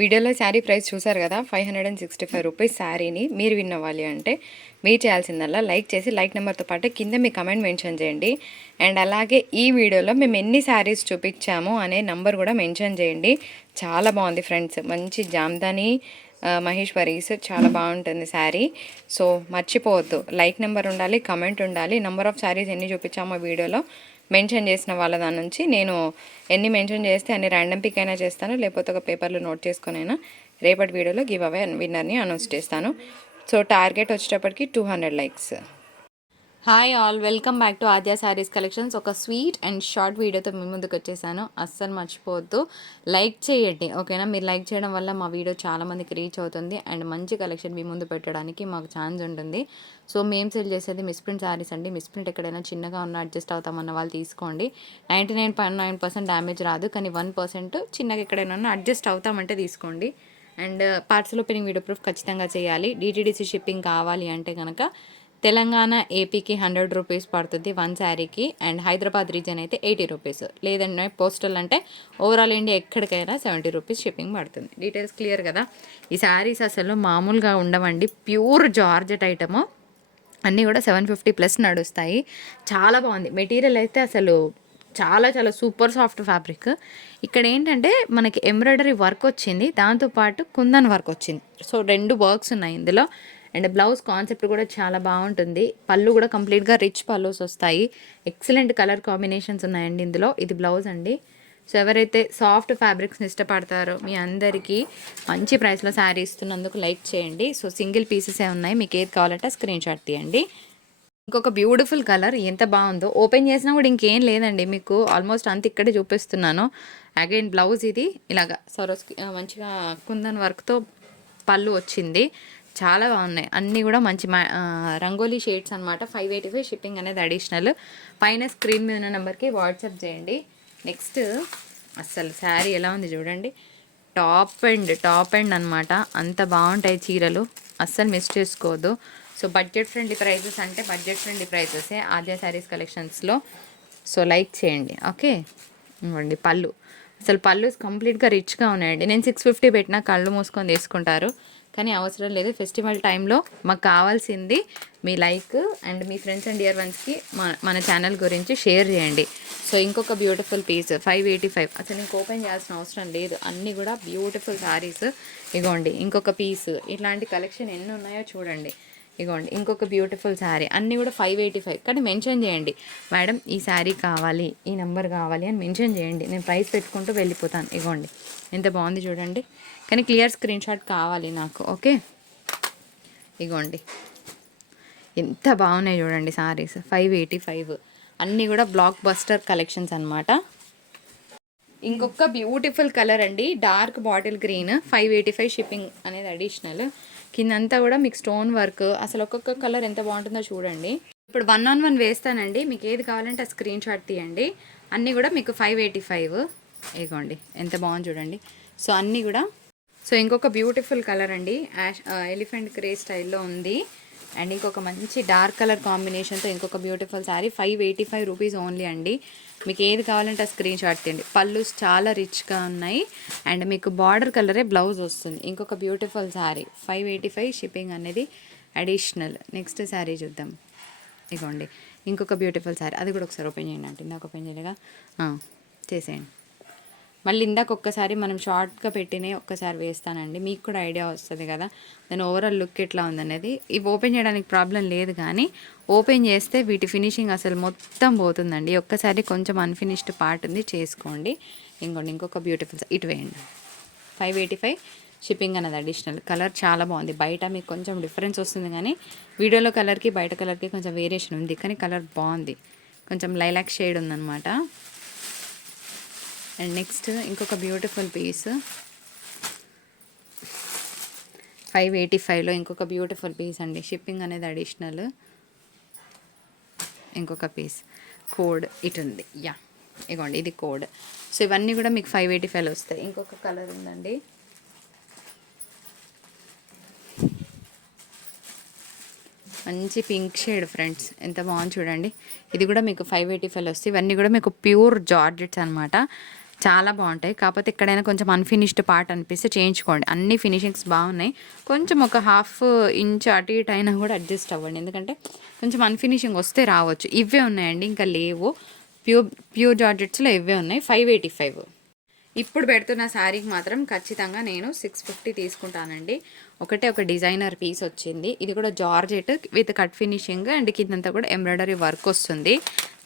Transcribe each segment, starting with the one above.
వీడియోలో శారీ ప్రైస్ చూసారు కదా, 565 రూపీస్ శారీని మీరు విన్ అవ్వాలి అంటే మీరు చేయాల్సిందల్లా లైక్ చేసి లైక్ నెంబర్తో పాటు కింద మీ కమెంట్ మెన్షన్ చేయండి. అండ్ అలాగే ఈ వీడియోలో మేము ఎన్ని శారీస్ చూపించాము అనే నంబర్ కూడా మెన్షన్ చేయండి. చాలా బాగుంది ఫ్రెండ్స్, మంచి జామ్దాని మహేశ్వరీస్, చాలా బాగుంటుంది శారీ. సో మర్చిపోవద్దు, లైక్ నెంబర్ ఉండాలి, కమెంట్ ఉండాలి. నెంబర్ ఆఫ్ శారీస్ ఎన్ని చూపించామో వీడియోలో మెన్షన్ చేసిన వాళ్ళ దాని నుంచి నేను ఎన్ని మెన్షన్ చేస్తే అన్ని ర్యాండమ్ పిక్ అయినా చేస్తాను, లేకపోతే ఒక పేపర్లో నోట్ చేసుకునైనా రేపటి వీడియోలో గివ్ అవే విన్నర్ని అనౌన్స్ చేస్తాను. సో టార్గెట్ వచ్చేటప్పటికి 200 likes. Hi all, welcome back to Aadya saris collections. ఒక స్వీట్ అండ్ షార్ట్ వీడియోతో మీ ముందుకు వచ్చేసాను. అస్సలు మర్చిపోవద్దు, లైక్ చేయండి ఓకేనా. మీరు లైక్ చేయడం వల్ల మా వీడియో చాలామందికి రీచ్ అవుతుంది అండ్ మంచి కలెక్షన్ మీ ముందు పెట్టడానికి మాకు ఛాన్స్ ఉంటుంది. సో మేము సేల్ చేసేది మిస్ప్రింట్ శారీస్ అండి. మిస్ప్రింట్ ఎక్కడైనా చిన్నగా ఉన్న అడ్జస్ట్ అవుతామన్న వాళ్ళు తీసుకోండి. 99.9% డ్యామేజ్ రాదు, కానీ 1% చిన్నగా ఎక్కడైనా అడ్జస్ట్ అవుతామంటే తీసుకోండి. And parcel opening video proof ఖచ్చితంగా చేయాలి. డిటీడీసీ షిప్పింగ్ కావాలి అంటే కనుక తెలంగాణ ఏపీకి 100 రూపీస్ పడుతుంది 1 శారీకి. అండ్ హైదరాబాద్ రీజన్ అయితే 80 రూపీస్. లేదంటే పోస్టల్ అంటే ఓవరాల్ ఇండియా ఎక్కడికైనా 70 రూపీస్ షిప్పింగ్ పడుతుంది. డీటెయిల్స్ క్లియర్ కదా. ఈ శారీస్ అసలు మామూలుగా ఉండవండి, ప్యూర్ జార్జెట్ ఐటము. అన్నీ కూడా 750+ నడుస్తాయి. చాలా బాగుంది మెటీరియల్ అయితే, అసలు చాలా చాలా సూపర్ సాఫ్ట్ ఫ్యాబ్రిక్. ఇక్కడ ఏంటంటే మనకి ఎంబ్రాయిడరీ వర్క్ వచ్చింది, దాంతోపాటు కుందన్ వర్క్ వచ్చింది. సో 2 వర్క్స్ ఉన్నాయి ఇందులో. అండ్ బ్లౌజ్ కాన్సెప్ట్ కూడా చాలా బాగుంటుంది. పళ్ళు కూడా కంప్లీట్గా రిచ్ పళ్ళుస్ వస్తాయి. ఎక్సలెంట్ కలర్ కాంబినేషన్స్ ఉన్నాయండి ఇందులో. ఇది బ్లౌజ్ అండి. సో ఎవరైతే సాఫ్ట్ ఫ్యాబ్రిక్స్ని ఇష్టపడతారో మీ అందరికీ మంచి ప్రైస్లో శారీ ఇస్తున్నందుకు లైక్ చేయండి. సో సింగిల్ పీసెసే ఉన్నాయి, మీకు ఏది కావాలంటే స్క్రీన్ షాట్ తీయండి. ఇంకొక బ్యూటిఫుల్ కలర్, ఎంత బాగుందో. ఓపెన్ చేసినా కూడా ఇంకేం లేదండి, మీకు ఆల్మోస్ట్ అంత ఇక్కడే చూపిస్తున్నాను. అగైన్ బ్లౌజ్ ఇది ఇలాగా సరోస్కి మంచిగా కుందన్ వర్క్తో పళ్ళు వచ్చింది. చాలా బాగున్నాయి అన్నీ కూడా మంచి రంగోలీ షేడ్స్ అనమాట. 585 షిప్పింగ్ అనేది అడిషనల్. పైన స్క్రీన్ మీద ఉన్న నెంబర్కి వాట్సాప్ చేయండి. నెక్స్ట్ అస్సలు శారీ ఎలా ఉంది చూడండి, టాప్ అండ్ అనమాట. అంత బాగుంటాయి చీరలు, అస్సలు మిస్ చేసుకోవద్దు. సో బడ్జెట్ ఫ్రెండ్లీ ప్రైజెస్ అంటే బడ్జెట్ ఫ్రెండ్లీ ప్రైజెసే ఆద్య శారీస్ కలెక్షన్స్లో. సో లైక్ చేయండి ఓకే. ఇవ్వండి పళ్ళు, అసలు పళ్ళు కంప్లీట్గా రిచ్గా ఉన్నాయండి. నేను 650 పెట్టినా కళ్ళు మూసుకొని తీసుకుంటారు, కానీ అవసరం లేదు. ఫెస్టివల్ టైంలో మాకు కావాల్సింది మీ లైక్ అండ్ మీ ఫ్రెండ్స్ అండ్ డియర్ వన్స్కి మన ఛానల్ గురించి షేర్ చేయండి. సో ఇంకొక బ్యూటిఫుల్ పీస్ 585, అసలు ఇంక ఓపెన్ చేయాల్సిన అవసరం లేదు, అన్నీ కూడా బ్యూటిఫుల్ శారీస్. ఇగోండి ఇంకొక పీస్. ఇట్లాంటి కలెక్షన్ ఎన్ని ఉన్నాయో చూడండి. ఇగోండి ఇంకొక బ్యూటిఫుల్ శారీ. అన్నీ కూడా 585, కానీ మెన్షన్ చేయండి మేడం ఈ శారీ కావాలి, ఈ నెంబర్ కావాలి అని మెన్షన్ చేయండి. నేను ప్రైస్ పెట్టుకుంటూ వెళ్ళిపోతాను. ఇగోండి ఎంత బాగుంది చూడండి, కానీ క్లియర్ స్క్రీన్ షాట్ కావాలి నాకు ఓకే. ఇగోండి ఎంత బాగున్నాయి చూడండి శారీస్. 585 అన్నీ కూడా బ్లాక్ బస్టర్ కలెక్షన్స్ అనమాట. ఇంకొక బ్యూటిఫుల్ కలర్ అండి, డార్క్ బాటిల్ గ్రీన్. 585 షిప్పింగ్ అనేది అడిషనల్. కిందంతా కూడా మీకు స్టోన్ వర్క్. అసలు ఒక్కొక్క కలర్ ఎంత బాగుంటుందో చూడండి. ఇప్పుడు 1 వేస్తానండి, మీకు ఏది కావాలంటే ఆ స్క్రీన్ షాట్ తీయండి. అన్నీ కూడా మీకు 585. ఇగోండి ఎంత బాగుంది చూడండి. సో అన్నీ కూడా. సో ఇంకొక బ్యూటిఫుల్ కలర్ అండి, ఎలిఫెంట్ గ్రే స్టైల్లో ఉంది. అండ్ ఇంకొక మంచి డార్క్ కలర్ కాంబినేషన్తో ఇంకొక బ్యూటిఫుల్ శారీ. 585 రూపీస్ ఓన్లీ అండి. మీకు ఏది కావాలంటే ఆ స్క్రీన్ షాట్ తీయండి. పళ్ళు చాలా రిచ్గా ఉన్నాయి అండ్ మీకు బార్డర్ కలరే బ్లౌజ్ వస్తుంది. ఇంకొక బ్యూటిఫుల్ శారీ. 585 షిప్పింగ్ అనేది అడిషనల్. నెక్స్ట్ శారీ చూద్దాం. ఇగోండి ఇంకొక బ్యూటిఫుల్ శారీ, అది కూడా ఒకసారి ఓపెన్ చేయండి అంటే ఇందాక ఓపెన్ చేయలేగా, చేసేయండి. మళ్ళీ ఇందాక ఒక్కసారి మనం షార్ట్గా పెట్టినే ఒక్కసారి వేస్తానండి, మీకు కూడా ఐడియా వస్తుంది కదా దాని ఓవరాల్ లుక్ ఎట్లా ఉందనేది. ఇవి ఓపెన్ చేయడానికి ప్రాబ్లం లేదు, కానీ ఓపెన్ చేస్తే వీటి ఫినిషింగ్ అసలు మొత్తం పోతుందండి. ఒక్కసారి కొంచెం అన్ఫినిష్డ్ పార్ట్ ఉంది, చేసుకోండి. ఇంకోండి ఇంకొక బ్యూటిఫుల్ ఇటు వేయండి. 585 షిప్పింగ్ అనేది అడిషనల్. కలర్ చాలా బాగుంది. బయట మీకు కొంచెం డిఫరెన్స్ వస్తుంది, కానీ వీడియోలో కలర్కి బయట కలర్కి కొంచెం వేరియేషన్ ఉంది, కానీ కలర్ బాగుంది. కొంచెం లైలాక్ షేడ్ ఉందన్నమాట. అండ్ నెక్స్ట్ ఇంకొక బ్యూటిఫుల్ పీస్ 585లో ఇంకొక బ్యూటిఫుల్ పీస్ అండి. షిప్పింగ్ అనేది అడిషనల్. ఇంకొక పీస్ కోడ్ ఇటు ఉంది, యా ఇగోండి ఇది కోడ్. సో ఇవన్నీ కూడా మీకు 585లో వస్తాయి. ఇంకొక కలర్ ఉందండి, మంచి పింక్ షేడ్ ఫ్రెండ్స్, ఎంత బాగుంది చూడండి. ఇది కూడా మీకు 585లో వస్తాయి. ఇవన్నీ కూడా మీకు ప్యూర్ జార్జెట్స్ అనమాట. చాలా బాగుంటాయి. కాకపోతే ఎక్కడైనా కొంచెం అన్ఫినిష్డ్ పార్ట్ అనిపిస్తే చేయించుకోండి. అన్ని ఫినిషింగ్స్ బాగున్నాయి. కొంచెం ఒక హాఫ్ ఇంచ్ అటు ఇటు అయినా కూడా అడ్జస్ట్ అవ్వండి, ఎందుకంటే కొంచెం అన్ఫినిషింగ్ వస్తే రావచ్చు. ఇవే ఉన్నాయండి, ఇంకా లేవు. ప్యూర్ జార్జెట్స్లో ఇవే ఉన్నాయి. 585. ఇప్పుడు పెడుతున్న శారీకి మాత్రం ఖచ్చితంగా నేను 650 తీసుకుంటానండి. ఒక డిజైనర్ పీస్ వచ్చింది. ఇది కూడా georgette with cut finishing and కిందంతా కూడా ఎంబ్రాయిడరీ వర్క్ వస్తుంది.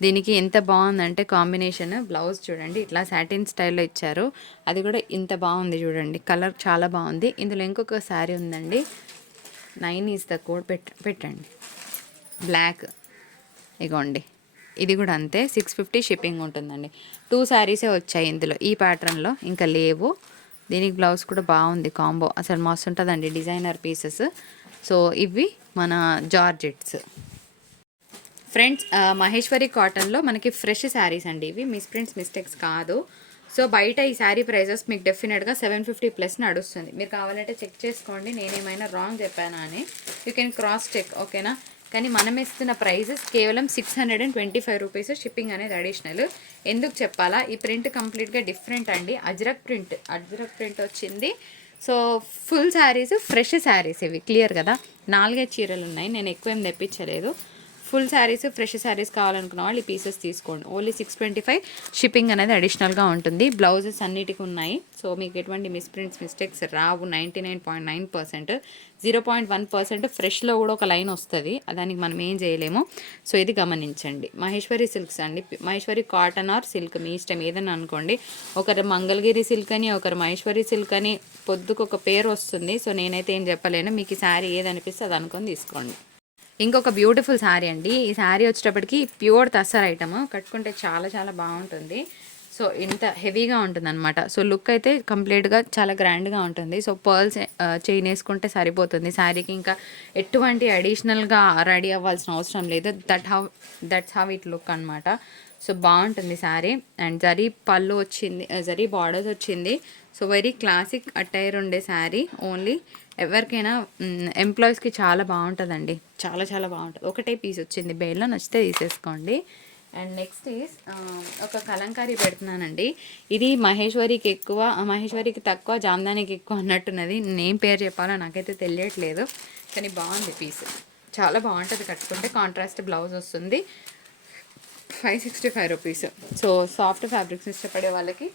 దీనికి ఎంత బాగుందంటే కాంబినేషన్, బ్లౌజ్ చూడండి ఇట్లా సాటిన్ స్టైల్లో ఇచ్చారు. అది కూడా ఇంత బాగుంది చూడండి, కలర్ చాలా బాగుంది. ఇందులో ఇంకొక శారీ ఉందండి, 9 ఈజ్ ద కోడ్. పెట్టండి బ్లాక్, ఇగోండి ఇది కూడా అంతే. 650 షిప్పింగ్ ఉంటుందండి. 2 శారీసే వచ్చాయి ఇందులో ఈ ప్యాటర్న్లో, ఇంకా లేవు. దీనికి బ్లౌజ్ కూడా బాగుంది, కాంబో అసలు మస్తు ఉంటుందండి, డిజైనర్ పీసెస్. సో ఇవి మన జార్జెట్స్ ఫ్రెండ్స్. మహేశ్వరి కాటన్లో మనకి ఫ్రెష్ శారీస్ అండి ఇవి, మిస్టేక్స్ కాదు. సో బయట ఈ శారీ ప్రైజెస్ మీకు డెఫినెట్గా 750+ నడుస్తుంది. మీరు కావాలంటే చెక్ చేసుకోండి, నేనేమైనా రాంగ్ చెప్పానా అని. యూ కెన్ క్రాస్ చెక్, ఓకేనా. కానీ మనం ఇస్తున్న ప్రైజెస్ కేవలం 625 రూపీస్. షిప్పింగ్ అనేది అడిషనల్. ఎందుకు చెప్పాలా, ఈ ప్రింట్ కంప్లీట్గా డిఫరెంట్ అండి. అజ్రక్ ప్రింట్ వచ్చింది. So full saris, fresh saris ఇవి, క్లియర్ కదా. 4 చీరలు ఉన్నాయి, నేను ఎక్కువ ఏం తెప్పించలేదు. ఫుల్ శారీస్, ఫ్రెష్ శారీస్ కావాలనుకున్న వాళ్ళు ఈ పీసెస్ తీసుకోండి. ఓన్లీ 625. షిప్పింగ్ అనేది అడిషనల్గా ఉంటుంది. బ్లౌజెస్ అన్నిటికీ ఉన్నాయి. సో మీకు ఎటువంటి మిస్టేక్స్ రావు. 99.9%. 0.1% ఫ్రెష్లో కూడా ఒక లైన్ వస్తుంది, దానికి మనం ఏం చేయలేము. సో ఇది గమనించండి. మహేశ్వరి సిల్క్స్ అండి, మహేశ్వరి కాటన్ ఆర్ సిల్క్ మీ ఇష్టం ఏదైనా అనుకోండి. ఒకరు మంగళగిరి సిల్క్ అని, ఒకరు మహేశ్వరి సిల్క్ అని పొద్దుకు ఒక పేరు వస్తుంది. సో నేనైతే ఏం చెప్పలేను, మీకు ఈ శారీ ఏదనిపిస్తే అది అనుకొని తీసుకోండి. ఇంకొక బ్యూటిఫుల్ శారీ అండి. ఈ శారీ వచ్చేటప్పటికి ప్యూర్ తస్సర్ ఐటమ్, కట్టుకుంటే చాలా చాలా బాగుంటుంది. సో ఇంత హెవీగా ఉంటుంది అనమాట. సో లుక్ అయితే కంప్లీట్గా చాలా గ్రాండ్గా ఉంటుంది. సో పర్ల్స్ చైన్ వేసుకుంటే సరిపోతుంది శారీకి, ఇంకా ఎటువంటి అడిషనల్గా రెడీ అవ్వాల్సిన అవసరం లేదు. దట్స్ హౌ ఇట్ లుక్ అనమాట. సో బాగుంటుంది శారీ. అండ్ జరీ పళ్ళు వచ్చింది, జరీ బార్డర్స్ వచ్చింది. సో వెరీ క్లాసిక్ అటైర్ ఉండే శారీ. ఓన్లీ ఎవరికైనా ఎంప్లాయీస్కి చాలా బాగుంటుందండి, చాలా చాలా బాగుంటుంది. ఒకటే పీస్ వచ్చింది బేల్లో, నచ్చితే తీసేసుకోండి. అండ్ నెక్స్ట్ ఈజ్ ఒక కలంకారీ పెడుతున్నానండి. ఇది మహేశ్వరికి తక్కువ, జామ్దానికి ఎక్కువ అన్నట్టున్నది. నేమ్ పేరు చెప్పాలో నాకైతే తెలియట్లేదు, కానీ బాగుంది పీస్, చాలా బాగుంటుంది. కట్టుకుంటే కాంట్రాస్ట్ బ్లౌజ్ వస్తుంది. 565 రూపీస్. సో సాఫ్ట్ ఫ్యాబ్రిక్స్ ఇష్టపడే వాళ్ళకి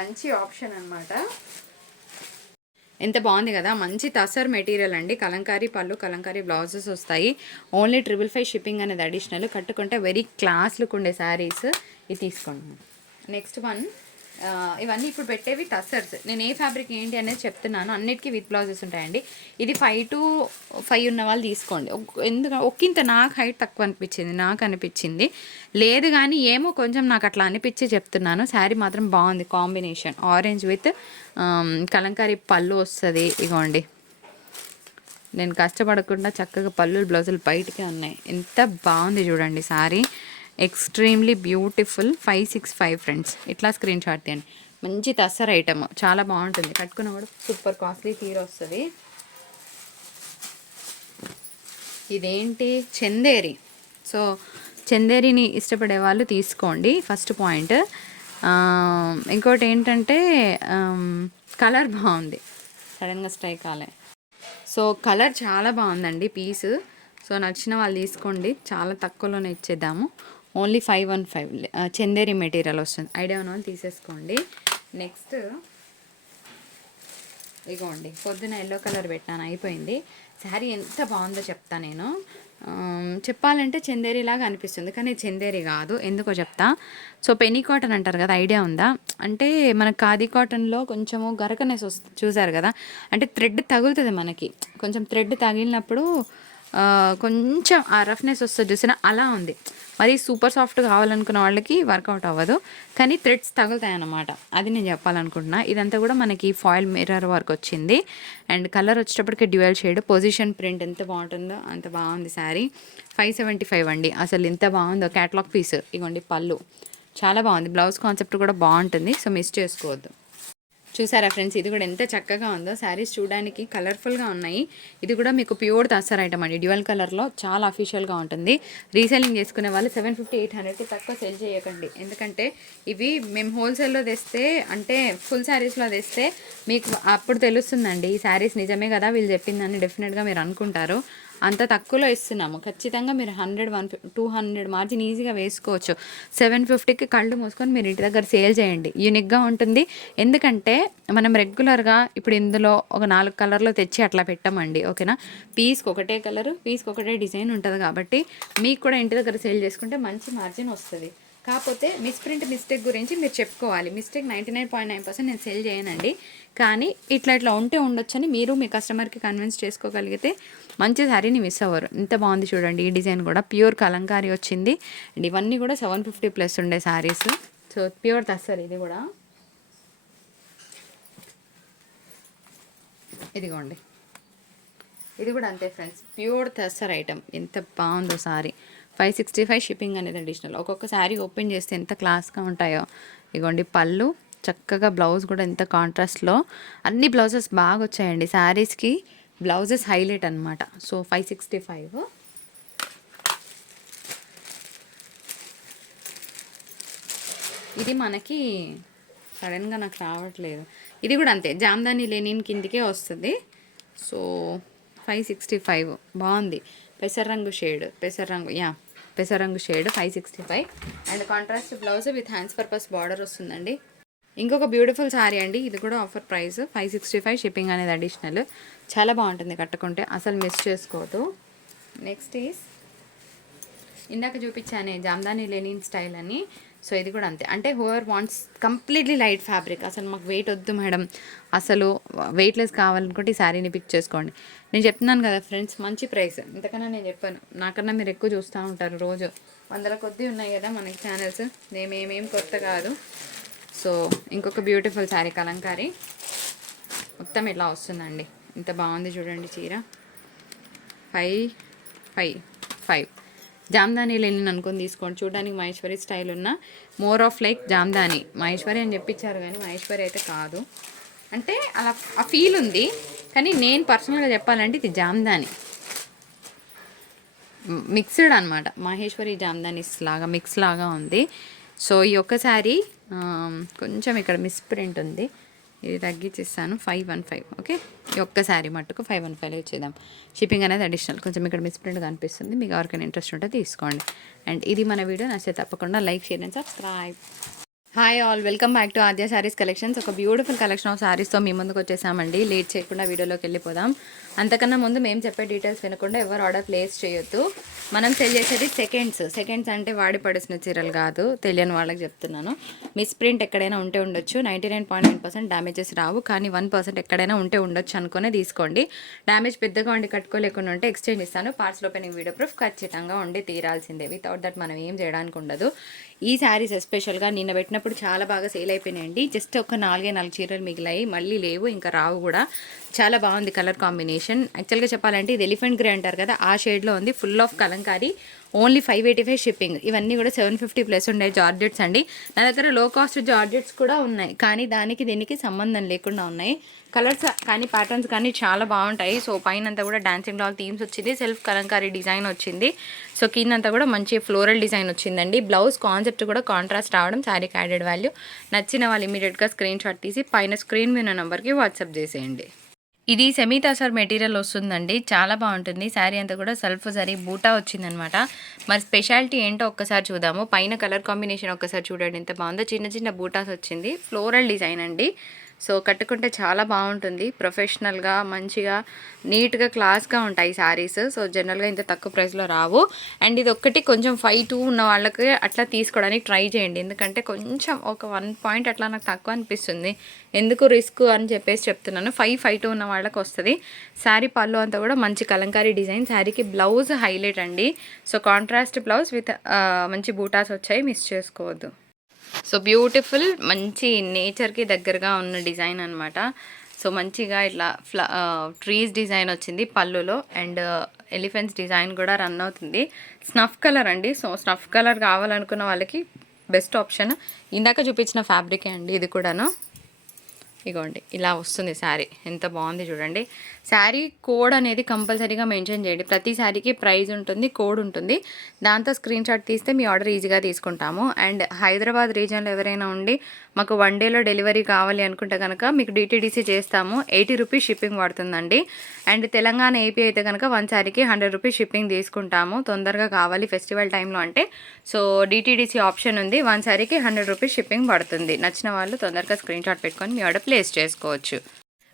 మంచి ఆప్షన్ అనమాట. ఎంత బాగుంది కదా, మంచి తసర్ మెటీరియల్ అండి. కలంకారీ పళ్ళు, కలంకారీ బ్లౌజెస్ వస్తాయి. ఓన్లీ 555 షిప్పింగ్ అనేది అడిషనల్. కట్టుకుంటే వెరీ క్లాస్ లుక్ ఉండే శారీస్ ఇది తీసుకోండి. నెక్స్ట్ వన్, ఇవన్నీ ఇప్పుడు పెట్టేవి టస్సర్స్. నేను ఏ ఫ్యాబ్రిక్ ఏంటి అనేది చెప్తున్నాను. అన్నిటికీ విత్ బ్లౌజెస్ ఉంటాయండి. ఇది 5 to 5 ఉన్న వాళ్ళు తీసుకోండి. ఎందుకంటే ఒక్కింత నాకు హైట్ తక్కువ అనిపించింది లేదు, కానీ ఏమో కొంచెం నాకు అట్లా అనిపించి చెప్తున్నాను. శారీ మాత్రం బాగుంది, కాంబినేషన్ ఆరెంజ్ విత్ కలంకారీ పళ్ళు వస్తుంది. ఇగోండి, నేను కష్టపడకుండా చక్కగా పళ్ళు బ్లౌజులు బయటకే ఉన్నాయి. ఎంత బాగుంది చూడండి శారీ, ఎక్స్ట్రీమ్లీ బ్యూటిఫుల్. 565 ఫ్రెండ్స్. ఇట్లా స్క్రీన్ షాట్ తీయండి. మంచి తస్సర్ ఐటమ్, చాలా బాగుంటుంది. కట్టుకున్న కూడా సూపర్ కాస్ట్లీ తీరు వస్తుంది. ఇదేంటి, చందేరి. సో చందేరిని ఇష్టపడే వాళ్ళు తీసుకోండి, ఫస్ట్ పాయింట్. ఇంకోటి ఏంటంటే కలర్ బాగుంది, సడన్గా స్ట్రైక్ కాలే. సో కలర్ చాలా బాగుందండి పీస్. సో నచ్చిన వాళ్ళు తీసుకోండి, చాలా తక్కువలోనే ఇచ్చేద్దాము. ఓన్లీ 515 చందేరి మెటీరియల్ వస్తుంది. ఐడియా ఉన్న వాళ్ళు తీసేసుకోండి. నెక్స్ట్ ఇగోండి, పొద్దున ఎల్లో కలర్ పెట్టాను, అయిపోయింది. శారీ ఎంత బాగుందో చెప్తా నేను. చెప్పాలంటే చందేరి లాగా అనిపిస్తుంది, కానీ చందేరి కాదు. ఎందుకో చెప్తా. సో పెనీ కాటన్ అంటారు కదా, ఐడియా ఉందా? అంటే మన ఖాదీ కాటన్లో కొంచెము గరకనెస్ వస్తుంది, చూసారు కదా. అంటే థ్రెడ్ తగులుతుంది మనకి, కొంచెం థ్రెడ్ తగిలినప్పుడు కొంచెం ఆ రఫ్నెస్ వస్తుంది చూసినా, అలా ఉంది. మరి సూపర్ సాఫ్ట్ కావాలనుకున్న వాళ్ళకి వర్కౌట్ అవ్వదు, కానీ థ్రెడ్స్ తగులుతాయి అన్నమాట. అది నేను చెప్పాలనుకుంటున్నా. ఇదంతా కూడా మనకి ఫాయిల్ మిర్రర్ వర్క్ వచ్చింది. అండ్ కలర్ వచ్చేటప్పటికి డ్యూయల్ షేడ్, పొజిషన్ ప్రింట్ ఎంత బాగుంటుందో అంత బాగుంది శారీ. 575 అండి. అసలు ఎంత బాగుందో, క్యాటలాగ్ పీస్. ఇగోండి పళ్ళు చాలా బాగుంది, బ్లౌజ్ కాన్సెప్ట్ కూడా బాగుంటుంది. సో మిస్ చేసుకోవద్దు. చూసారా ఫ్రెండ్స్, ఇది కూడా ఎంత చక్కగా ఉందో. శారీస్ చూడడానికి కలర్ఫుల్గా ఉన్నాయి. ఇది కూడా మీకు ప్యూర్ తస్సర్ ఐటమ్ అండి, డ్యూయల్ కలర్లో చాలా అఫీషియల్గా ఉంటుంది. రీసెల్లింగ్ చేసుకునే వాళ్ళు 750-800కి తక్కువ సెల్ చేయకండి. ఎందుకంటే ఇవి మేము హోల్సేల్లో తెస్తే, అంటే ఫుల్ శారీస్లో తెస్తే మీకు అప్పుడు తెలుస్తుందండి ఈ శారీస్ నిజమే కదా వీళ్ళు చెప్పిందని డెఫినెట్గా మీరు అనుకుంటారు. అంత తక్కువలో ఇస్తున్నాము. ఖచ్చితంగా మీరు 100-200 మార్జిన్ ఈజీగా వేసుకోవచ్చు. 750కి కళ్ళు మూసుకొని మీరు ఇంటి దగ్గర సేల్ చేయండి. యూనిక్గా ఉంటుంది. ఎందుకంటే మనం రెగ్యులర్గా ఇప్పుడు ఇందులో ఒక 4 కలర్లో తెచ్చి అట్లా పెట్టామండి, ఓకేనా. పీస్కి ఒకటే కలరు, పీస్కి ఒకటే డిజైన్ ఉంటుంది కాబట్టి మీకు కూడా ఇంటి దగ్గర సేల్ చేసుకుంటే మంచి మార్జిన్ వస్తుంది. కాకపోతే మిస్టేక్ గురించి మీరు చెప్పుకోవాలి. మిస్టేక్ 99.9% నేను సెల్ చేయనండి, కానీ ఇట్లా ఉంటే ఉండొచ్చని మీరు మీ కస్టమర్కి కన్విన్స్ చేసుకోగలిగితే మంచి శారీని మిస్ అవ్వరు. ఇంత బాగుంది చూడండి. ఈ డిజైన్ కూడా ప్యూర్ కలంకారీ వచ్చింది అండ్ ఇవన్నీ కూడా 750+ ఉండే శారీస్. So pure tussar. ఇది కూడా ఇదిగోండి, ఇది కూడా అంతే ఫ్రెండ్స్, ప్యూర్ తస్సర్ ఐటమ్. ఎంత బాగుందో సారీ. 565 షిప్పింగ్ అనేది అడిషనల్. ఒక్కొక్క శారీ ఓపెన్ చేస్తే ఎంత క్లాస్గా ఉంటాయో. ఇగోండి పళ్ళు, చక్కగా బ్లౌజ్ కూడా ఎంత కాంట్రాస్ట్లో. అన్ని బ్లౌజెస్ బాగా వచ్చాయండి. శారీస్కి బ్లౌజెస్ హైలైట్ అనమాట. సో 565. ఇది మనకి సడన్గా నాకు రావట్లేదు. ఇది కూడా అంతే, జామ్దాని లెనిన్ కిందికే వస్తుంది. సో 565 బాగుంది. పెసరంగు షేడ్, పెసరంగు shade 565 and contrast blouse with hands purpose border వస్తుందండి. ఇంకొక బ్యూటిఫుల్ శారీ అండి, ఇది కూడా ఆఫర్ ప్రైస్ 565 షిప్పింగ్ అనేది అడిషనల్. చాలా బాగుంటుంది కట్టుకుంటే, అసలు మిస్ చేసుకోవద్దు. నెక్స్ట్ ఈస్ ఇందాక చూపించానే జామ్దాని లెనిన్ స్టైల్ అని. సో ఇది కూడా అంతే, అంటే whoever wants completely light fabric, అసలు మాకు వెయిట్ వద్దు మేడం, అసలు వెయిట్లెస్ కావాలనుకుంటే ఈ శారీని పిక్ చేసుకోండి. నేను చెప్తున్నాను కదా ఫ్రెండ్స్, మంచి ప్రైస్. ఇంతకన్నా నేను చెప్పాను, నాకన్నా మీరు ఎక్కువ చూస్తూ ఉంటారు రోజు. 100 కొద్ది ఉన్నాయి కదా మనకి ఛానల్స్, మేమేం కొత్త కాదు. సో ఇంకొక బ్యూటిఫుల్ శారీ కలంకారీ మొత్తం ఇలా వస్తుందండి. ఇంత బాగుంది చూడండి చీర. 555 జామ్దాని లెనిన్ అనుకొని తీసుకోండి. చూడడానికి మహేశ్వరి స్టైల్ ఉన్న more of like Jamdani. Maheshwari అని చెప్పించారు కానీ మహేశ్వరి అయితే కాదు, అంటే అలా ఆ ఫీల్ ఉంది. కానీ నేను పర్సనల్గా చెప్పాలంటే ఇది జామ్దాని మిక్స్డ్ అనమాట. మహేశ్వరి జామ్దానిస్ లాగా మిక్స్ లాగా ఉంది. సో ఈ ఒక్కసారి కొంచెం ఇక్కడ మిస్ప్రింట్ ఉంది, ఇది తగ్గించేస్తాను. 515 ఓకే. ఈ ఒక్కసారి మట్టుకు 515 ఇచ్చేద్దాం. షిప్పింగ్ అనేది అడిషనల్. కొంచెం ఇక్కడ మిస్ప్రింట్ కనిపిస్తుంది, మీకు ఎవరికైనా ఇంట్రెస్ట్ ఉంటే తీసుకోండి. అండ్ ఇది మన వీడియో నచ్చితే తప్పకుండా like, share and subscribe. Hi all, welcome back to Aadya saris collections. ఒక బ్యూటిఫుల్ కలెక్షన్ ఆఫ్ శారీస్తో మీ ముందుకు వచ్చేసామండి. లేట్ చేయకుండా వీడియోలోకి వెళ్ళిపోదాం. అంతకన్నా ముందు మేము చెప్పే డీటెయిల్స్ వినకుండా ఎవరు ఆర్డర్ ప్లేస్ చేయొద్దు. మనం సెల్ చేసేది సెకండ్స్ అంటే వాడి పడేసిన చీరలు కాదు, తెలియని వాళ్ళకి చెప్తున్నాను. మిస్ప్రింట్ ఎక్కడైనా ఉంటే ఉండొచ్చు. 99.9% డ్యామేజెస్ రావు, కానీ 1% ఎక్కడైనా ఉంటే ఉండొచ్చు అనుకునే తీసుకోండి. డ్యామేజ్ పెద్దగా ఉండి కట్టుకోలేకుండా ఉంటే ఎక్స్చేంజ్ ఇస్తాను. పార్సల్ ఓపెనింగ్ వీడియో ప్రూఫ్ ఖచ్చితంగా ఉండి తీరాల్సిందే. వితౌట్ దట్ మనం ఏం చేయడానికి ఉండదు. ఈ శారీస్ ఎస్పెషల్గా నిన్న పెట్టినప్పుడు చాలా బాగా సేల్ అయిపోయినాయండి. జస్ట్ ఒక 4 చీరలు మిగిలాయి, మళ్ళీ లేవు, ఇంకా రావు కూడా. చాలా బాగుంది కలర్ కాంబినేషన్. యాక్చువల్గా చెప్పాలంటే ఇది ఎలిఫెంట్ గ్రే అంటారు కదా, ఆ షేడ్లో ఉంది. Full of Kalamkari, only 585 shipping. ఇవన్నీ కూడా 750+ ఉండే జార్జెట్స్ అండి. నా దగ్గర లో కాస్ట్ జార్జెట్స్ కూడా ఉన్నాయి, కానీ దానికి దీనికి సంబంధం లేకుండా ఉన్నాయి. కలర్స్ కానీ ప్యాటర్న్స్ కానీ చాలా బాగుంటాయి. సో పైనంతా కూడా డాన్సింగ్ డాల్ థీమ్స్ వచ్చింది, సెల్ఫ్ కలంకారీ డిజైన్ వచ్చింది. సో కిందంతా కూడా మంచి ఫ్లోరల్ డిజైన్ వచ్చిందండి. బ్లౌజ్ కాన్సెప్ట్ కూడా కాంట్రాస్ట్ రావడం శారీకి యాడెడ్ వాల్యూ. నచ్చిన వాళ్ళు ఇమీడియట్గా స్క్రీన్ షాట్ తీసి పైన స్క్రీన్ మీద నెంబర్కి వాట్సాప్ చేసేయండి. ఇది సెమీ టసర్ మెటీరియల్ వస్తుందండి, చాలా బాగుంటుంది. శారీ అంతా కూడా సెల్ఫ్ జరీ బూటా వచ్చిందనమాట. మరి స్పెషాలిటీ ఏంటో ఒక్కసారి చూద్దాము. పైన కలర్ కాంబినేషన్ ఒక్కసారి చూడండి ఎంత బాగుందో. చిన్న చిన్న బూటాస్ వచ్చింది, ఫ్లోరల్ డిజైన్ అండి. సో కట్టుకుంటే చాలా బాగుంటుంది. ప్రొఫెషనల్గా మంచిగా నీట్గా క్లాస్గా ఉంటాయి శారీస్. సో జనరల్గా ఇంత తక్కువ ప్రైస్లో రావు. అండ్ ఇది ఒక్కటి కొంచెం 5'2" ఉన్న వాళ్ళకి అట్లా తీసుకోవడానికి ట్రై చేయండి. ఎందుకంటే కొంచెం ఒక 1 పాయింట్ అట్లా నాకు తక్కువ అనిపిస్తుంది. ఎందుకు రిస్క్ అని చెప్పేసి చెప్తున్నాను. 5'2" ఉన్న వాళ్ళకి వస్తుంది. శారీ పళ్ళు అంతా కూడా మంచి కలంకారీ డిజైన్. శారీకి బ్లౌజ్ హైలైట్ అండి. సో కాంట్రాస్ట్ బ్లౌజ్ విత్ మంచి బూటాస్ వచ్చాయి, మిస్ చేసుకోవద్దు. సో బ్యూటిఫుల్, మంచి నేచర్కి దగ్గరగా ఉన్న డిజైన్ అనమాట. సో మంచిగా ఇట్లా ట్రీస్ డిజైన్ వచ్చింది పళ్ళులో. అండ్ ఎలిఫెంట్స్ డిజైన్ కూడా రన్ అవుతుంది. స్నఫ్ కలర్ అండి. సో స్నఫ్ కలర్ కావాలనుకున్న వాళ్ళకి బెస్ట్ ఆప్షన్. ఇందాక చూపించిన ఫ్యాబ్రికే అండి ఇది కూడాను. ఇగోండి ఇలా వస్తుంది శారీ, ఎంత బాగుంది చూడండి. శారీ కోడ్ అనేది కంపల్సరీగా మెన్షన్ చేయండి. ప్రతి శారీకి ప్రైస్ ఉంటుంది, కోడ్ ఉంటుంది. దాంతో స్క్రీన్ షాట్ తీస్తే మీ ఆర్డర్ ఈజీగా తీసుకుంటాము. అండ్ హైదరాబాద్ రీజియన్లో ఎవరైనా ఉండి మాకు 1 డేలో డెలివరీ కావాలి అనుకుంటే కనుక మీకు DTDC చేస్తాము. 80 రూపీస్ షిప్పింగ్ పడుతుందండి. అండ్ తెలంగాణ ఏపీ అయితే కనుక 1 శారీకి 100 రూపీస్ షిప్పింగ్ తీసుకుంటాము. తొందరగా కావాలి ఫెస్టివల్ టైంలో అంటే సో DTDC ఆప్షన్ ఉంది. 1 శారీకి 100 రూపీస్ షిప్పింగ్ పడుతుంది. నచ్చిన వాళ్ళు తొందరగా స్క్రీన్ షాట్ పెట్టుకొని మీ ఆర్డర్ ప్లేస్ చేసుకోవచ్చు.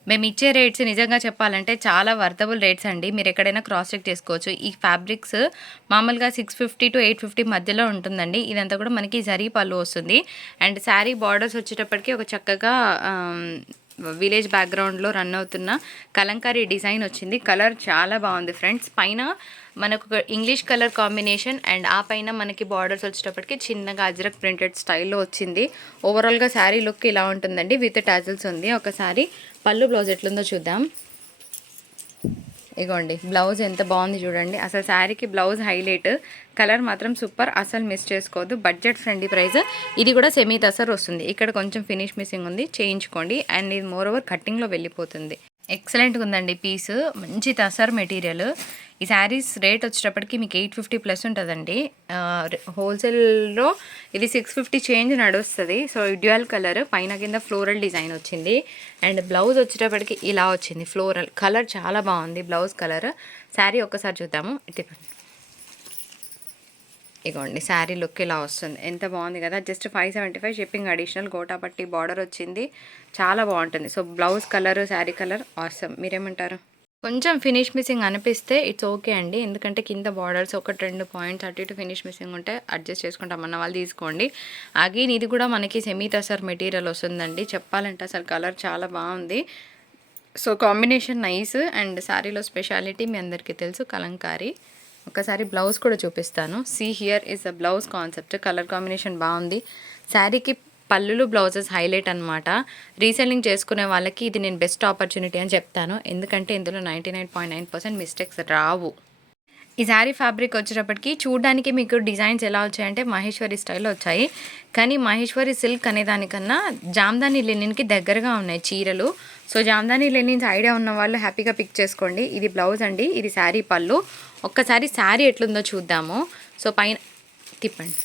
మేము ఇచ్చే రేట్స్ నిజంగా చెప్పాలంటే చాలా వర్తబుల్ రేట్స్ అండి. మీరు ఎక్కడైనా క్రాస్ చెక్ చేసుకోవచ్చు. ఈ ఫ్యాబ్రిక్స్ మామూలుగా 650 to 850 మధ్యలో ఉంటుందండి. ఇదంతా కూడా మనకి జరీ పళ్ళు వస్తుంది. అండ్ శారీ బార్డర్స్ వచ్చేటప్పటికి ఒక చక్కగా విలేజ్ బ్యాక్గ్రౌండ్లో రన్ అవుతున్న కలంకారీ డిజైన్ వచ్చింది. కలర్ చాలా బాగుంది ఫ్రెండ్స్. పైన మనకు ఒక ఇంగ్లీష్ కలర్ కాంబినేషన్ అండ్ ఆ పైన మనకి బార్డర్స్ వచ్చేటప్పటికి చిన్నగా అజ్రక్ ప్రింటెడ్ స్టైల్లో వచ్చింది. ఓవరాల్గా శారీ లుక్ ఇలా ఉంటుందండి. విత్ టాజిల్స్ ఉంది. ఒకసారి పళ్ళు బ్లౌజ్ ఎట్లుందో చూద్దాం. ఇగోండి బ్లౌజ్ ఎంత బాగుంది చూడండి. అసలు శారీకి బ్లౌజ్ హైలైట్. కలర్ మాత్రం సూపర్, అసలు మిస్ చేసుకోవద్దు. Budget friendly price. ఇది కూడా సెమీ తసర్ వస్తుంది. ఇక్కడ కొంచెం ఫినిష్ మిస్సింగ్ ఉంది, చేయించుకోండి. అండ్ ఇది మోర్ ఓవర్ కట్టింగ్లో వెళ్ళిపోతుంది. ఎక్సలెంట్గా ఉందండి పీస్, మంచి తసర్ మెటీరియల్. ఈ శారీస్ రేట్ వచ్చేటప్పటికి మీకు 850 ప్లస్ ఉంటుందండి. హోల్సేల్లో ఇది 650 చేంజ్ నడుస్తుంది. సో డ్యూయల్ కలర్, పైన కింద ఫ్లోరల్ డిజైన్ వచ్చింది. అండ్ బ్లౌజ్ వచ్చేటప్పటికి ఇలా వచ్చింది ఫ్లోరల్ కలర్, చాలా బాగుంది బ్లౌజ్ కలర్. శారీ ఒక్కసారి చూద్దాము. ఇగోండి శారీ లుక్ ఇలా వస్తుంది. ఎంత బాగుంది కదా. Just 575 shipping additional. Gota patti border వచ్చింది, చాలా బాగుంటుంది. So blouse colour, sari colour awesome. మీరేమంటారు? కొంచెం ఫినిష్ మిస్సింగ్ అనిపిస్తే ఇట్స్ ఓకే అండి. ఎందుకంటే కింద బార్డర్స్ 1-2 పాయింట్స్ అటు ఇటు ఫినిష్ మిస్సింగ్ ఉంటే అడ్జస్ట్ చేసుకుంటామన్న వాళ్ళు తీసుకోండి. అగైన్ ఇది కూడా మనకి సెమీ తసర్ మెటీరియల్ వస్తుందండి. చెప్పాలంటే అసలు కలర్ చాలా బాగుంది. So combination nice. అండ్ శారీలో స్పెషాలిటీ మీ అందరికీ తెలుసు, కలంకారీ. ఒకసారి బ్లౌజ్ కూడా చూపిస్తాను. See here is the blouse concept. Colour combination బాగుంది. శారీకి పళ్ళులు బ్లౌజెస్ హైలైట్ అనమాట. రీసెల్లింగ్ చేసుకునే వాళ్ళకి ఇది నేను బెస్ట్ ఆపర్చునిటీ అని చెప్తాను. ఎందుకంటే ఇందులో 99.9% మిస్టేక్స్ రావు. ఈ శారీ ఫ్యాబ్రిక్ వచ్చేటప్పటికి చూడడానికి మీకు డిజైన్స్ ఎలా వచ్చాయంటే మహేశ్వరి స్టైల్లో వచ్చాయి. కానీ మహేశ్వరి సిల్క్ అనే దానికన్నా జామ్దాని లెనిన్కి దగ్గరగా ఉన్నాయి చీరలు. సో జామ్దాని లెనిన్స్ ఐడియా ఉన్న వాళ్ళు హ్యాపీగా పిక్ చేసుకోండి. ఇది బ్లౌజ్ అండి, ఇది శారీ పళ్ళు. ఒక్కసారి శారీ ఎట్లుందో చూద్దాము. సో పైన తిప్పండి.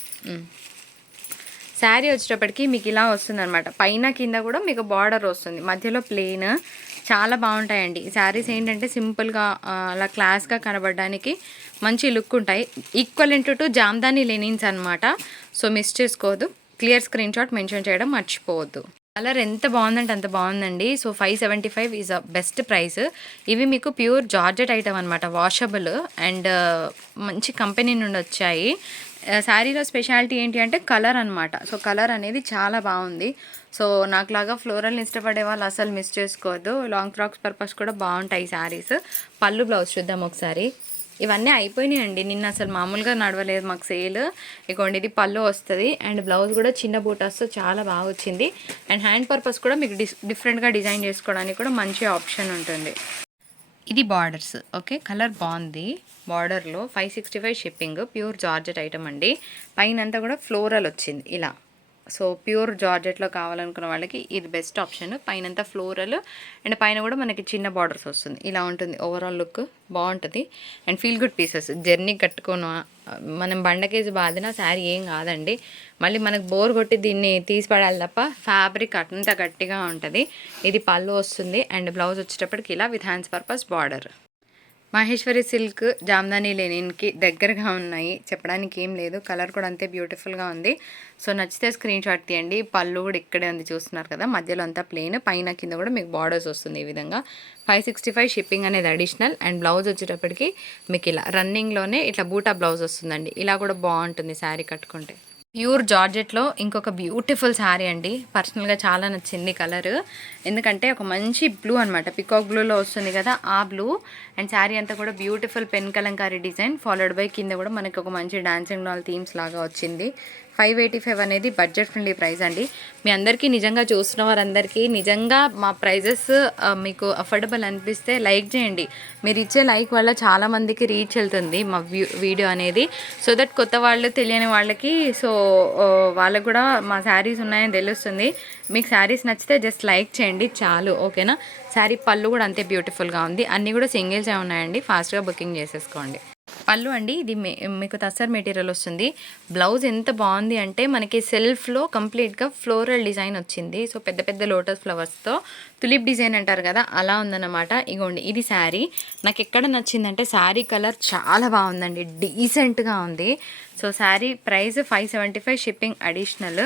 శారీ వచ్చేటప్పటికి మీకు ఇలా వస్తుంది అనమాట. పైన కింద కూడా మీకు బార్డర్ వస్తుంది, మధ్యలో ప్లెయిన్. చాలా బాగుంటాయండి ఈ శారీస్. ఏంటంటే సింపుల్గా అలా క్లాస్గా కనబడడానికి మంచి లుక్ ఉంటాయి. ఈక్వలెంట్ టు జామ్దాని లెనిన్స్ అనమాట. సో మిస్ చేసుకోవద్దు. క్లియర్ స్క్రీన్ షాట్ మెన్షన్ చేయడం మర్చిపోవద్దు. కలర్ ఎంత బాగుందంటే అంత బాగుందండి. So 575 is a best price. ఇవి మీకు ప్యూర్ జార్జెట్ ఐటమ్ అనమాట, వాషబుల్ అండ్ మంచి కంపెనీ నుండి వచ్చాయి. శారీలో స్పెషాలిటీ ఏంటి అంటే కలర్ అనమాట. సో కలర్ అనేది చాలా బాగుంది. సో నాకులాగా ఫ్లోరల్ ఇష్టపడే వాళ్ళు అసలు మిస్ చేసుకోవద్దు. లాంగ్ ఫ్రాక్స్ పర్పస్ కూడా బాగుంటాయి శారీస్. పళ్ళు బ్లౌజ్ చూద్దాం ఒకసారి. ఇవన్నీ అయిపోయినాయండి నిన్న, అసలు మామూలుగా నడవలేదు మాకు సేల్. ఇదిగోండి ఇది పళ్ళు వస్తుంది. అండ్ బ్లౌజ్ కూడా చిన్న బూటాస్తో చాలా బాగా వచ్చింది. అండ్ హ్యాండ్ పర్పస్ కూడా మీకు డిఫరెంట్గా డిజైన్ చేసుకోవడానికి కూడా మంచి ఆప్షన్ ఉంటుంది. ఇది బార్డర్స్. ఓకే, కలర్ బాగుంది. బార్డర్లో 565 షిప్పింగ్. ప్యూర్ జార్జెట్ ఐటమ్ అండి. పైన అంతా కూడా ఫ్లోరల్ వచ్చింది ఇలా. సో ప్యూర్ జార్జెట్లో కావాలనుకున్న వాళ్ళకి ఇది బెస్ట్ ఆప్షన్. పైనంతా ఫ్లోరల్ అండ్ పైన కూడా మనకి చిన్న బార్డర్స్ వస్తుంది. ఇలా ఉంటుంది ఓవరాల్ లుక్, బాగుంటుంది. And feel good pieces. Journey కట్టుకోను, మనం బండకేసి బాదిన శారీ ఏం కాదండి. మళ్ళీ మనకు బోర్ కొట్టి దీన్ని తీసి పడాలి తప్ప ఫ్యాబ్రిక్ అంత గట్టిగా ఉంటుంది. ఇది పళ్ళు వస్తుంది. అండ్ బ్లౌజ్ వచ్చేటప్పటికి ఇలా with hands purpose border. Maheshwari silk Jamdani లెనిన్కి దగ్గరగా ఉన్నాయి, చెప్పడానికి ఏం లేదు. కలర్ కూడా అంతే బ్యూటిఫుల్గా ఉంది. సో నచ్చితే స్క్రీన్ షాట్ తీయండి. పళ్ళు కూడా ఇక్కడే ఉంది, చూస్తున్నారు కదా. మధ్యలో అంతా ప్లెయిన్, పైన కింద కూడా మీకు బార్డర్స్ వస్తుంది ఈ విధంగా. 565 షిప్పింగ్ అనేది అడిషనల్. అండ్ బ్లౌజ్ వచ్చేటప్పటికి మీకు ఇలా రన్నింగ్లోనే ఇట్లా బూటా బ్లౌజ్ వస్తుందండి. ఇలా కూడా బాగుంటుంది శారీ కట్టుకుంటే. ప్యూర్ జార్జెట్లో ఇంకొక బ్యూటిఫుల్ శారీ అండి. పర్సనల్గా చాలా నచ్చింది కలర్. ఎందుకంటే ఒక మంచి బ్లూ అనమాట, పికాక్ బ్లూలో వస్తుంది కదా ఆ బ్లూ. అండ్ శారీ అంతా కూడా beautiful pen Kalamkari design, followed by కింద కూడా మనకి ఒక మంచి డాన్సింగ్ డాల్ థీమ్స్ లాగా వచ్చింది. 585 అనేది బడ్జెట్ ఫ్రెండ్లీ ప్రైస్ అండి. మీ అందరికీ నిజంగా చూస్తున్న వారందరికీ నిజంగా మా ప్రైజెస్ మీకు అఫోర్డబుల్ అనిపిస్తే లైక్ చేయండి. మీరు ఇచ్చే లైక్ వల్ల చాలామందికి రీచ్ వెళ్తుంది మా వీడియో అనేది. సో దట్ కొత్త వాళ్ళు తెలియని వాళ్ళకి వాళ్ళకు కూడా మా శారీస్ ఉన్నాయని తెలుస్తుంది. మీకు శారీస్ నచ్చితే జస్ట్ లైక్ చేయండి చాలు, ఓకేనా. శారీ పళ్ళు కూడా అంతే బ్యూటిఫుల్గా ఉంది. అన్నీ కూడా సింగిల్సే ఉన్నాయండి, ఫాస్ట్గా బుకింగ్ చేసేసుకోండి. పళ్ళు అండి ఇది మీకు తస్సర్ మెటీరియల్ వస్తుంది. బ్లౌజ్ ఎంత బాగుంది అంటే మనకి సెల్ఫ్లో కంప్లీట్గా ఫ్లోరల్ డిజైన్ వచ్చింది. సో పెద్ద పెద్ద లోటస్ ఫ్లవర్స్తో తులిప్ డిజైన్ అంటారు కదా, అలా ఉందన్నమాట. ఇగోండి ఇది శారీ. నాకు ఎక్కడ నచ్చిందంటే శారీ కలర్ చాలా బాగుందండి, డీసెంట్గా ఉంది. So sari price 575 shipping additional.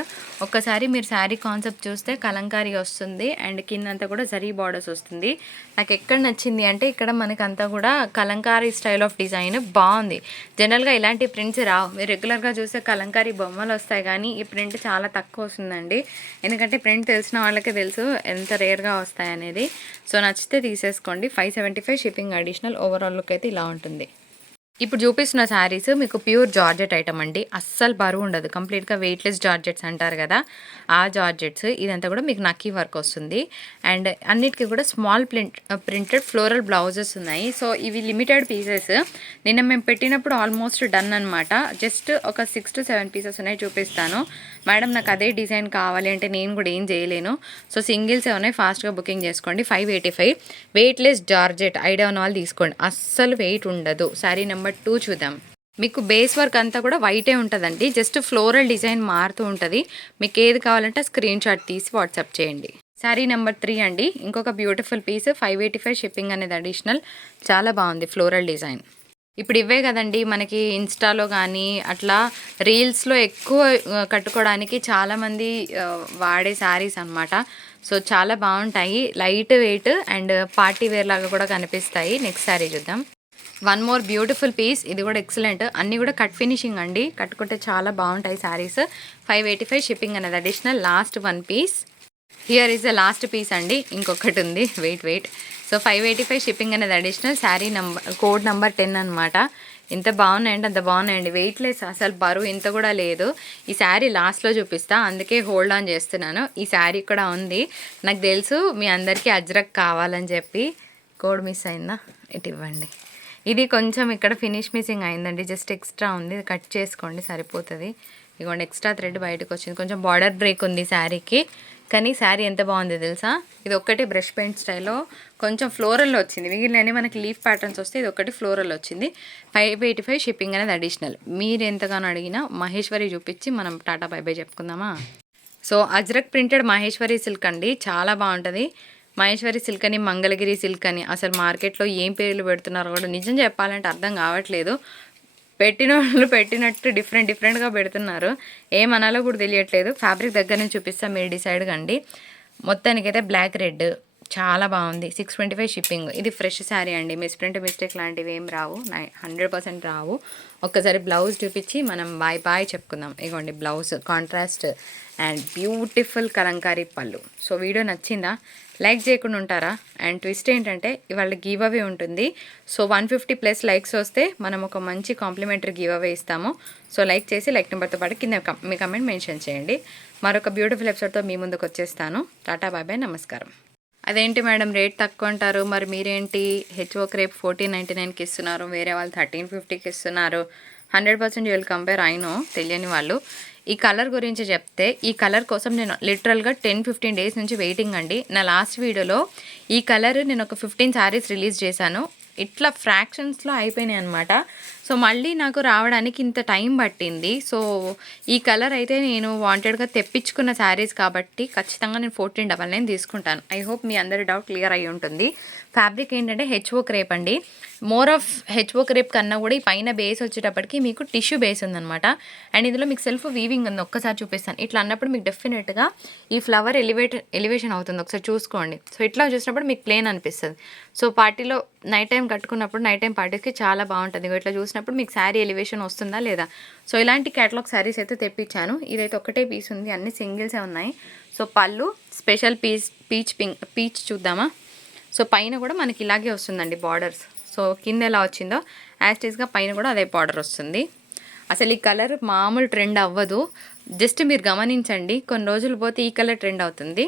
ఒక్కసారి మీరు శారీ కాన్సెప్ట్ చూస్తే కలంకారీ వస్తుంది అండ్ కిందంతా కూడా జరీ బార్డర్స్ వస్తుంది. నాకు ఎక్కడ నచ్చింది అంటే ఇక్కడ మనకంతా కూడా కలంకారీ స్టైల్ ఆఫ్ డిజైన్ బాగుంది. జనరల్గా ఇలాంటి ప్రింట్స్ రావు. మీరు రెగ్యులర్గా చూస్తే కలంకారీ బొమ్మలు వస్తాయి కానీ ఈ ప్రింట్ చాలా తక్కువ వస్తుందండి. ఎందుకంటే ప్రింట్ తెలిసిన వాళ్ళకే తెలుసు ఎంత రేర్గా వస్తాయి అనేది. సో నచ్చితే తీసేసుకోండి. 575 షిప్పింగ్ అడిషనల్. ఓవరాల్ లుక్ అయితే ఇలా ఉంటుంది. ఇప్పుడు చూపిస్తున్న శారీస్ మీకు ప్యూర్ జార్జెట్ ఐటమ్ అండి, అస్సలు బరువు ఉండదు. కంప్లీట్గా వెయిట్లెస్ జార్జెట్స్ అంటారు కదా, ఆ జార్జెట్స్. ఇదంతా కూడా మీకు నక్కీ వర్క్ వస్తుంది అండ్ అన్నిటికీ కూడా స్మాల్ ప్రింటెడ్ ఫ్లోరల్ బ్లౌజెస్ ఉన్నాయి. సో ఇవి లిమిటెడ్ పీసెస్. నిన్న మేము పెట్టినప్పుడు ఆల్మోస్ట్ డన్ అనమాట. జస్ట్ ఒక 6 to 7 పీసెస్ ఉన్నాయి, చూపిస్తాను. మేడం నాకు అదే డిజైన్ కావాలి అంటే నేను కూడా ఏం చేయలేను. సో సింగిల్సే ఉన్నాయి, ఫాస్ట్గా బుకింగ్ చేసుకోండి. 585 వెయిట్లెస్ జార్జెట్ ఐడియా ఉన్న వాళ్ళు తీసుకోండి, అస్సలు వెయిట్ ఉండదు. శారీ నెంబర్ 2 చూద్దాం. మీకు బేస్ వర్క్ అంతా కూడా వైటే ఉంటుందండి, జస్ట్ ఫ్లోరల్ డిజైన్ మారుతూ ఉంటుంది. మీకు ఏది కావాలంటే స్క్రీన్ షాట్ తీసి వాట్సాప్ చేయండి. శారీ నెంబర్ 3 అండి, ఇంకొక బ్యూటిఫుల్ పీస్. 585 షిప్పింగ్ అనేది అడిషనల్. చాలా బాగుంది ఫ్లోరల్ డిజైన్. ఇప్పుడు ఇవే కదండి మనకి ఇన్స్టాలో కానీ అట్లా రీల్స్లో ఎక్కువ కట్టుకోవడానికి చాలామంది వాడే శారీస్ అనమాట. సో చాలా బాగుంటాయి, light weight and party wear లాగా కూడా కనిపిస్తాయి. నెక్స్ట్ శారీ చూద్దాం. వన్ మోర్ బ్యూటిఫుల్ పీస్, ఇది కూడా ఎక్సలెంట్. అన్నీ కూడా కట్ ఫినిషింగ్ అండి, కట్టుకుంటే చాలా బాగుంటాయి శారీస్. 585 షిప్పింగ్ అనేది additional. Last 1 piece. Here is the last piece అండి, ఇంకొకటి ఉంది, వెయిట్. సో 585 షిప్పింగ్ అనేది అడిషనల్. శారీ కోడ్ నెంబర్ 10 అనమాట. ఇంత బాగున్నాయండి, అంత బాగున్నాయండి, వెయిట్లెస్, అసలు బరువు ఇంత కూడా లేదు. ఈ శారీ లాస్ట్లో చూపిస్తా, అందుకే హోల్డ్ ఆన్ చేస్తున్నాను. ఈ శారీ కూడా ఉంది. నాకు తెలుసు మీ అందరికీ అజ్రక్ కావాలని చెప్పి. కోడ్ మిస్ అయిందా, ఇటు ఇవ్వండి. ఇది కొంచెం ఇక్కడ ఫినిష్ మిస్సింగ్ అయిందండి, జస్ట్ ఎక్స్ట్రా ఉంది, కట్ చేసుకోండి సరిపోతుంది. ఇదిగోండి ఎక్స్ట్రా థ్రెడ్ బయటకు వచ్చింది, కొంచెం బార్డర్ బ్రేక్ ఉంది శారీకి. కానీ శారీ ఎంత బాగుంది తెలుసా. ఇది ఒక్కటి బ్రష్ పెయింట్ స్టైల్లో కొంచెం ఫ్లోరల్లో వచ్చింది, మిగిలినవి మనకి లీఫ్ ప్యాటర్న్స్ వస్తే ఇది ఒకటి ఫ్లోరల్ వచ్చింది. 585 షిప్పింగ్ అనేది అడిషనల్. మీరు ఎంతగానో అడిగినా మహేశ్వరి చూపించి మనం టాటా బై బై చెప్పుకుందామా. So Ajrak printed Maheshwari silk అండి, చాలా బాగుంటుంది. మహేశ్వరి సిల్క్ అని, మంగళగిరి సిల్క్ అని, అసలు మార్కెట్లో ఏం పేర్లు పెడుతున్నారో కూడా నిజం చెప్పాలంటే అర్థం కావట్లేదు. పెట్టిన వాళ్ళు పెట్టినట్టు డిఫరెంట్గా పెడుతున్నారు, ఏమనాలో కూడా తెలియట్లేదు. ఫ్యాబ్రిక్ దగ్గర నుంచి చూపిస్తాను, మీరు డిసైడ్ కండి. మొత్తానికైతే బ్లాక్ రెడ్ చాలా బాగుంది. 625 షిప్పింగ్. ఇది ఫ్రెష్ శారీ అండి, మిస్టేక్ లాంటివి ఏం రావు, 100% రావు. ఒక్కసారి బ్లౌజ్ చూపించి మనం బాయ్ చెప్పుకుందాం. ఇగోండి blouse contrast and beautiful Kalamkari పళ్ళు. సో వీడియో నచ్చిందా, లైక్ చేయకుండా ఉంటారా. అండ్ ట్విస్ట్ ఏంటంటే ఇవాళ గివ్ అవే ఉంటుంది. సో 150+ లైక్స్ వస్తే మనం ఒక మంచి కాంప్లిమెంటరీ గివ్ అవే ఇస్తాము. సో లైక్ చేసి లైక్ నెంబర్తో పాటు కింద మీ కమెంట్ మెన్షన్ చేయండి. మరొక బ్యూటిఫుల్ ఎపిసోడ్తో మీ ముందుకు వచ్చేస్తాను. టాటా బాయ్ బాయ్, నమస్కారం. అదేంటి మేడం రేట్ తక్కువ అంటారు, మరి మీరేంటి హెచ్ఓ క్రేప్ 1499కి ఇస్తున్నారు, వేరే వాళ్ళు 1350కి ఇస్తున్నారు. 100% యూ విల్ కంపేర్. అయినో తెలియని వాళ్ళు. ఈ కలర్ గురించి చెప్తే, ఈ కలర్ కోసం నేను లిటరల్గా 10-15 డేస్ నుంచి వెయిటింగ్ అండి. నా లాస్ట్ వీడియోలో ఈ కలర్ నేను ఒక 15 శారీస్ రిలీజ్ చేశాను, ఇట్లా ఫ్రాక్షన్స్లో అయిపోయినాయి అనమాట. సో మళ్ళీ నాకు రావడానికి ఇంత టైం పట్టింది. సో ఈ కలర్ అయితే నేను వాంటెడ్గా తెప్పించుకున్న శారీస్ కాబట్టి ఖచ్చితంగా నేను 1499 తీసుకుంటాను. ఐ హోప్ మీ అందరి డౌట్ క్లియర్ అయ్యి ఉంటుంది. ఫ్యాబ్రిక్ ఏంటంటే హెచ్ఓ క్రేప్ అండి. మోర్ ఆఫ్ హెచ్ఓ క్రేప్ కన్నా కూడా ఈ పైన బేస్ వచ్చేటప్పటికి మీకు టిష్యూ బేస్ ఉందనమాట. అండ్ ఇందులో మీకు సెల్ఫ్ వీవింగ్ ఉంది, ఒక్కసారి చూపిస్తాను. ఇట్లా అన్నప్పుడు మీకు డెఫినెట్గా ఈ ఫ్లవర్ ఎలివేషన్ అవుతుంది, ఒకసారి చూసుకోండి. సో ఇట్లా చూసినప్పుడు మీకు ప్లేన్ అనిపిస్తుంది. సో పార్టీలో నైట్ టైం కట్టుకున్నప్పుడు, నైట్ టైం పార్టీస్కి చాలా బాగుంటుంది. ఇట్లా చూసినప్పుడు మీకు శారీ ఎలివేషన్ వస్తుందా లేదా. సో ఇలాంటి క్యాటలాగ్ శారీస్ అయితే తెప్పించాను. ఇదైతే ఒకటే పీస్ ఉంది, అన్ని సింగిల్సే ఉన్నాయి. సో పళ్ళు స్పెషల్ పీచ్ చూద్దామా. సో పైన కూడా మనకి ఇలాగే వస్తుందండి బార్డర్స్. సో కింద ఎలా వచ్చిందో యాస్టీస్గా పైన కూడా అదే బార్డర్ వస్తుంది. అసలు ఈ కలర్ మామూలు ట్రెండ్ అవ్వదు. జస్ట్ మీరు గమనించండి, కొన్ని రోజులు పోతే ఈ కలర్ ట్రెండ్ అవుతుంది.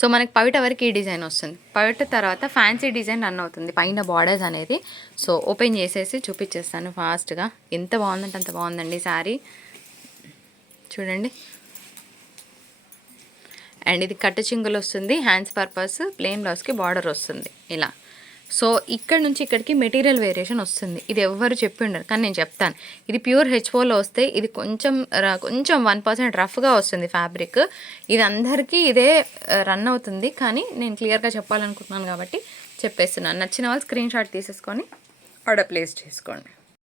సో మనకి పవిట వరకు ఈ డిజైన్ వస్తుంది. పవిట తర్వాత ఫ్యాన్సీ డిజైన్ రన్ అవుతుంది పైన బార్డర్స్ అనేది. సో ఓపెన్ చేసేసి చూపించేస్తాను ఫాస్ట్గా. ఎంత బాగుందంటే అంత బాగుందండి శారీ, చూడండి. అండ్ ఇది కట్టు చింగులు వస్తుంది, హ్యాండ్స్ పర్పస్, ప్లెయిన్ బ్లౌజ్కి బార్డర్ వస్తుంది ఇలా. సో ఇక్కడ నుంచి ఇక్కడికి మెటీరియల్ వేరియేషన్ వస్తుంది. ఇది ఎవ్వరు చెప్పి ఉండరు, కానీ నేను చెప్తాను. ఇది ప్యూర్ హెచ్ఓలో వస్తే ఇది కొంచెం 1% రఫ్గా వస్తుంది ఫ్యాబ్రిక్. ఇది అందరికీ ఇదే రన్ అవుతుంది, కానీ నేను క్లియర్గా చెప్పాలనుకుంటున్నాను కాబట్టి చెప్పేస్తున్నాను. నచ్చిన వాళ్ళు స్క్రీన్ షాట్ తీసేసుకొని ఆర్డర్ ప్లేస్ చేసుకోండి.